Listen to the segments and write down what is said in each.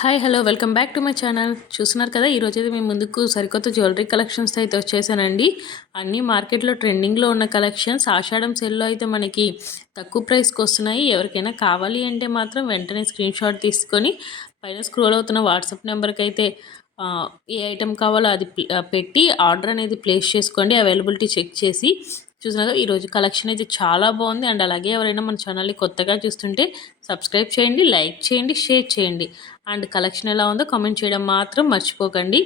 Hi hello welcome back to my channel చూస్తున్నారు కదా ఈరోజు అయితే మేము ముందుకు సరికొత్త జ్యువెలరీ కలెక్షన్స్ అయితే వచ్చేసానండి. అన్నీ మార్కెట్లో ట్రెండింగ్లో ఉన్న కలెక్షన్స్ ఆషాఢం సెల్లో అయితే మనకి తక్కువ ప్రైస్కి వస్తున్నాయి. ఎవరికైనా కావాలి అంటే మాత్రం వెంటనే స్క్రీన్ షాట్ తీసుకొని పైన స్క్రోల్ అవుతున్న వాట్సాప్ నెంబర్కి అయితే ఏ ఐటెం కావాలో అది పెట్టి ఆర్డర్ అనేది ప్లేస్ చేసుకోండి అవైలబిలిటీ చెక్ చేసి. చూసినాక ఈరోజు కలెక్షన్ అయితే చాలా బాగుంది. అండ్ అలాగే ఎవరైనా మన ఛానల్ని కొత్తగా చూస్తుంటే సబ్స్క్రైబ్ చేయండి లైక్ చేయండి షేర్ చేయండి. అండ్ కలెక్షన్ ఎలా ఉందో కామెంట్ చేయడం మాత్రం మర్చిపోకండి.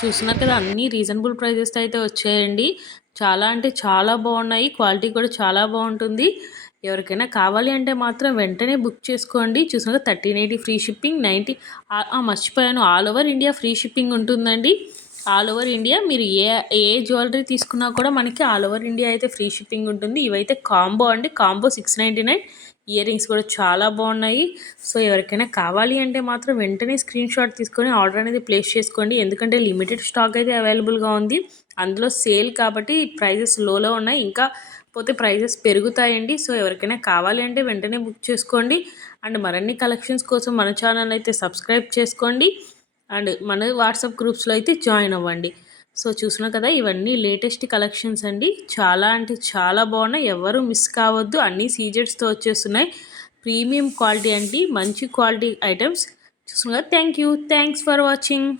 చూస్తున్నారు కదా అన్ని రీజనబుల్ ప్రైజెస్ అయితే వచ్చాయండి. చాలా అంటే చాలా బాగున్నాయి. క్వాలిటీ కూడా చాలా బాగుంటుంది. ఎవరికైనా కావాలి అంటే మాత్రం వెంటనే బుక్ చేసుకోండి. చూసినాక thirteen eighty free shipping ninety మర్చిపోయాను. All over India free shipping ఉంటుందండి. All over India. మీరు ఏ ఏ జ్యువెలరీ తీసుకున్నా కూడా మనకి ఆల్ ఓవర్ ఇండియా అయితే ఫ్రీ షిప్పింగ్ ఉంటుంది. ఇవైతే కాంబో అండి. Combo six ninety nine. Ear rings కూడా చాలా బాగున్నాయి. సో ఎవరికైనా కావాలి అంటే మాత్రం వెంటనే స్క్రీన్ షాట్ తీసుకొని ఆర్డర్ అనేది ప్లేస్ చేసుకోండి. ఎందుకంటే లిమిటెడ్ స్టాక్ అయితే అవైలబుల్గా ఉంది. అందులో సేల్ కాబట్టి ప్రైజెస్ లోలో ఉన్నాయి. ఇంకా పోతే ప్రైజెస్ పెరుగుతాయండి. సో ఎవరికైనా కావాలి అంటే వెంటనే బుక్ చేసుకోండి. అండ్ మరిన్ని కలెక్షన్స్ కోసం మన ఛానల్ అయితే సబ్స్క్రైబ్ చేసుకోండి. అండ్ మన వాట్సాప్ గ్రూప్స్లో అయితే జాయిన్ అవ్వండి. సో చూసినా కదా ఇవన్నీ లేటెస్ట్ కలెక్షన్స్ అండి. చాలా అంటే చాలా బాగున్నాయి. ఎవరు మిస్ కావద్దు. అన్నీ సీజర్స్తో వచ్చేస్తున్నాయి. ప్రీమియం క్వాలిటీ అండి. మంచి క్వాలిటీ ఐటమ్స్. చూసిన కదా thank you thanks for watching.